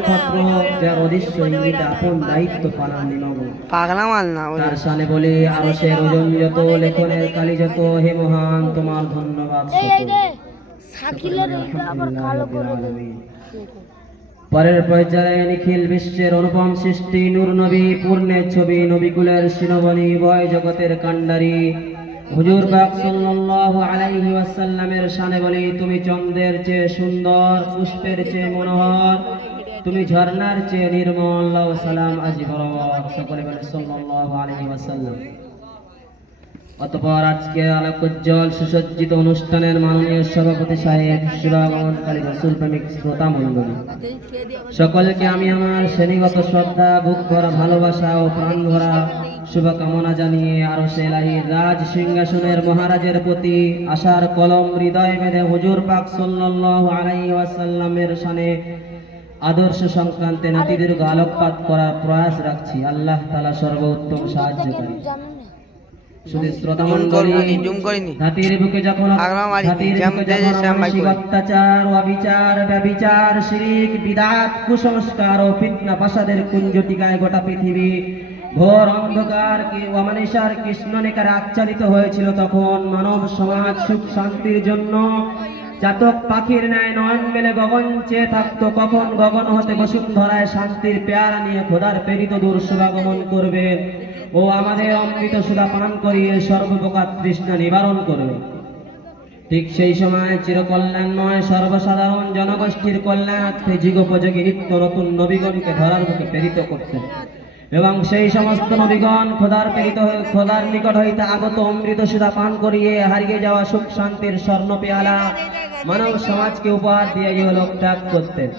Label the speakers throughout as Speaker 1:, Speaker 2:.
Speaker 1: নক্ষত্র যার অদৃশ্য ইঙ্গিতে আপন দায়িত্ব পালন নিমগ
Speaker 2: পাগলা মাল না
Speaker 1: তার সানে বলি আরও সে ওজন যত লেখনের কালি যত হে মহান তোমার ধন্যবাদ পরের পর্যায়ে নিখিল বিশ্বের অনুপম সৃষ্টি নূর নবী পূর্ণের ছবি নবিকুলের সিনবনী বয় জগতের কান্ডারি হুজুর পাক সাল্লাল্লাহু আলাইহি ওয়াসাল্লামের শানে বলি তুমি চন্দ্রের চেয়ে সুন্দর পুষ্পের চেয়ে মনোহর তুমি ঝর্ণার চেয়ে নির্মল সালাম আজি বরাবর সকলে বলে সাল্লাল্লাহু আলাইহি ওয়াসাল্লাম। অতপর আজকে আলোকোজ্জ্বল সুসজ্জিত অনুষ্ঠানের মাননীয় সভাপতি সাহেব শিবাগমনকারী রসুল প্রেমিক শ্রোতা মণ্ডলী। সকলকে আমি আমার শ্রেণীগত শ্রদ্ধা বুক ভরা ভালোবাসা ও প্রাণ ভরা শুভকামনা জানিয়ে আরও সেলাহির রাজ সিংহাসনের মহারাজের প্রতি আশার কলম হৃদয় বেঁধে হুজুর পাক সাল্লাল্লাহু আলাইহি ওয়াসাল্লামের শানে আদর্শ সংক্রান্তে নাতিদীর্ঘ আলোকপাত করার প্রয়াস রাখছি। আল্লাহ তালা সর্বোত্তম সাহায্যকারী
Speaker 2: করিনি
Speaker 1: জাতির বুকে যখন
Speaker 2: করি।
Speaker 1: অত্যাচার অবিচার ব্যবিচার শিরিক বিদাত কুসংস্কার ও ফিতনা পাশাদের কুঞ্জটিকায় গোটা পৃথিবী ঘোর অন্ধকার কি অমানিসার কৃষ্ণনিকারে আচ্ছাদিত হয়েছিল তখন মানব সমাজ সুখ শান্তির জন্য। জাতক পাখির ন্যায় নয়ন মেলে গগন, চেয়ে থাকতো কখন গগন হতে বসুন্ধরায় শান্তির পেয়ারা নিয়ে খোদার প্রেরিত দূর শুভাগমন করবে। ও আমাদের অমৃত সুধা পান করিয়ে সর্বপ্রকার তৃষ্ণা নিবারণ করবে। ঠিক সেই সময় চিরকল্যাণময় সর্বসাধারণ জনগোষ্ঠীর কল্যাণার্থে যুগোপযোগী নিত্য নতুন নবীগণকে ধরার মুখে প্রেরিত করতেন এবং সেই সমস্ত নবীগণ খোদার প্রেরিত খোদার নিকট হইতে আগত অমৃত সুধা পান করিয়ে হারিয়ে যাওয়া সুখ শান্তির স্বর্ণ পেয়ালা মানব সমাজকে উপহার দিয়ে ইহলোক ত্যাগ করতেন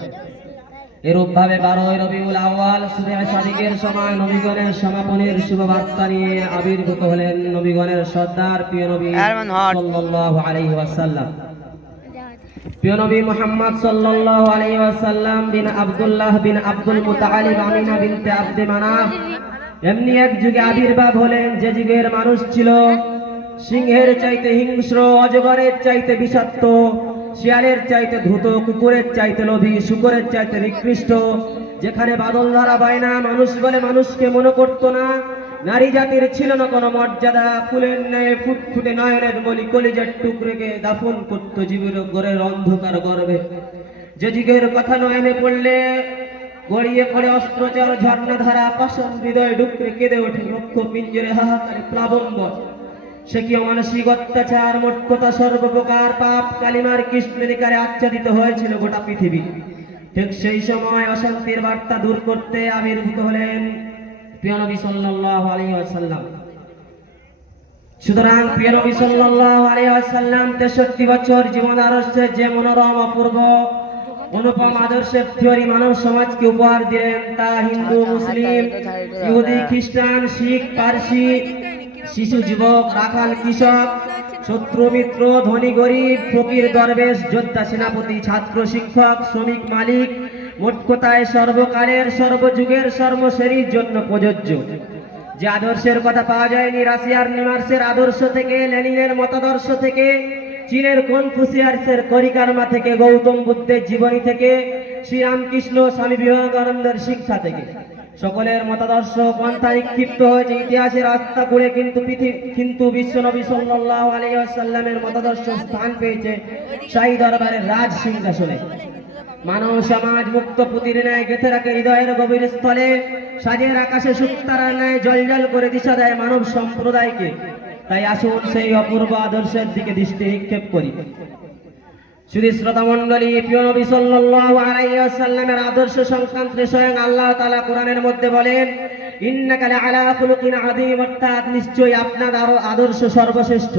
Speaker 1: এরূপ ভাবে বারোই রবিউল আওয়াল সুরে সাদিকের সময় নবীগণের সমাপনের শুভ বার্তা নিয়ে আবির্ভূত হলেন নবীগণের সর্দার প্রিয় নবী। সাল্লাল্লাহু আলাইহি ওয়াসাল্লাম মুহাম্মদ সাল্লাল্লাহু আলাইহি ওয়াসাল্লাম বিন আব্দুল্লাহ বিন আব্দুল আমিনা বিনতে আব্দে মানাফ এমনি এক যুগে আবির্ভাব হলেন, যে যুগের মানুষ ছিল সিংহের চাইতে হিংস্র, অজগরের চাইতে বিষাক্ত, শিয়ালের চাইতে ধূত, কুকুরের চাইতে লোভী, শুকরের চাইতে নিকৃষ্ট। যেখানে বাদল ধারা পায় না, মানুষ বলে মানুষকে মনে করতো না। নারী জাতির ছিল না কোনো মর্যাদা। ফুলের ন্যায় ফুটফুটে নয়নের বলি কলিজার টুকরেকে দাফন করত জীবের গড়ের অন্ধকার গর্বে। যে যুগের কথা নয়নে পড়লে গড়িয়ে পড়ে অস্ত্রচর ঝর্ণা ধারা পাশন হৃদয় ডুকরে কেঁদে ওঠে লক্ষ পিঞ্জরে হাহাকারে প্লাবম্বর সে কি মানসিক অত্যাচার মোটকতা সর্বপ্রকার পাপ, কালিমার কৃষ্ণনিকারে আচ্ছাদিত হয়েছিল গোটা পৃথিবী। ঠিক সেই সময় অশান্তির বার্তা দূর করতে আবির্ভূত হলেন প্রিয় নবী সাল্লাল্লাহু আলাইহি ওয়াসাল্লাম। সুতরাং প্রিয় নবী সাল্লাল্লাহু আলাইহি ওয়াসাল্লাম 63 বছর জীবন আদর্শে যে মনোরম, অপূর্ব, অনুপম আদর্শের থিওরি মানব সমাজকে উপহার দিলেন তা হিন্দু, মুসলিম, ইহুদি, খ্রিস্টান, শিখ, পারসি, শিশু, যুবক, রাখাল, কৃষক, শত্রু, মিত্র, ধনী, গরিব, ফকির, দরবেশ, যোদ্ধা, সেনাপতি, ছাত্র, শিক্ষক, শ্রমিক, মালিক মোট কথায় সর্বকালের, সর্বযুগের, সর্বশ্রেণীর জন্য প্রযোজ্য। যে আদর্শের কথা পাওয়া যায়নি রাশিয়ার নিমার্সের আদর্শ থেকে, লেনিনের মতাদর্শ থেকে, চীনের কনফুসিয়াসের করিকার্মা থেকে, গৌতম বুদ্ধের জীবনী থেকে, শ্রীরামকৃষ্ণ স্বামী বিবেকানন্দের শিক্ষা থেকে। সকলের মতাদর্শ পন্থা নিক্ষিপ্ত হয়েছে ইতিহাসের আস্থা করে কিন্তু কিন্তু বিশ্বনবী সাল্লাল্লাহু আলাইহি ওয়াসাল্লামের মতাদর্শ স্থান পেয়েছে শাহী দরবারের রাজ সিংহাসনে। মানব সমাজ মুক্ত পুতির ন্যায় গেথে রাখে হৃদয়ের গভীর স্থলে। সাজের আকাশে সুক্তারার ন্যায় জলজল করে দিশা দেয় মানব সম্প্রদায়কে। তাই আসুন সেই অপূর্ব আদর্শের দিকে দৃষ্টি নিক্ষেপ করি। শুধু শ্রোতা মণ্ডলী প্রিয় নবী সাল্লাল্লাহু আলাইহি ওয়াসাল্লামের আদর্শ সংক্রান্তে স্বয়ং আল্লাহ তাআলা কোরআনের মধ্যে বলেন, ইন্নাকা লাআলা খুলুকিন আযীম, অর্থাৎ নিশ্চয়ই আপনার আদর্শ সর্বশ্রেষ্ঠ।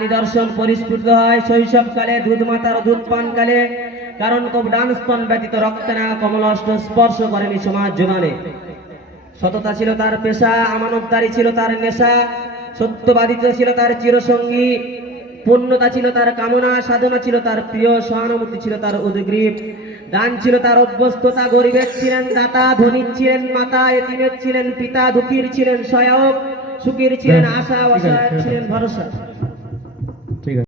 Speaker 1: নিদর্শন পরিস্ফুট হয় শৈশবকালে দুধ মাতার দুধ পানকালে কারণ খুব ডান স্তন ব্যতীত রক্তে না কমলষ্ট স্পর্শ করেনি সমাজ যোগানে সততা ছিল তার পেশা আমানতদারি ছিল তার নেশা সত্যবাদিত ছিল তার চিরসঙ্গী পূর্ণতা ছিল তার কামনা সাধনা ছিল তার প্রিয় সহানুভূতি ছিল তার উদ্গ্রীব। দান ছিল তার অভ্যস্ততা গরিবের ছিলেন দাতা ধনী ছিলেন মাতা এতিমের ছিলেন পিতা দুঃখীর ছিলেন সহায়ক সুখীর ছিলেন আশা অসহায় ছিলেন ভরসা।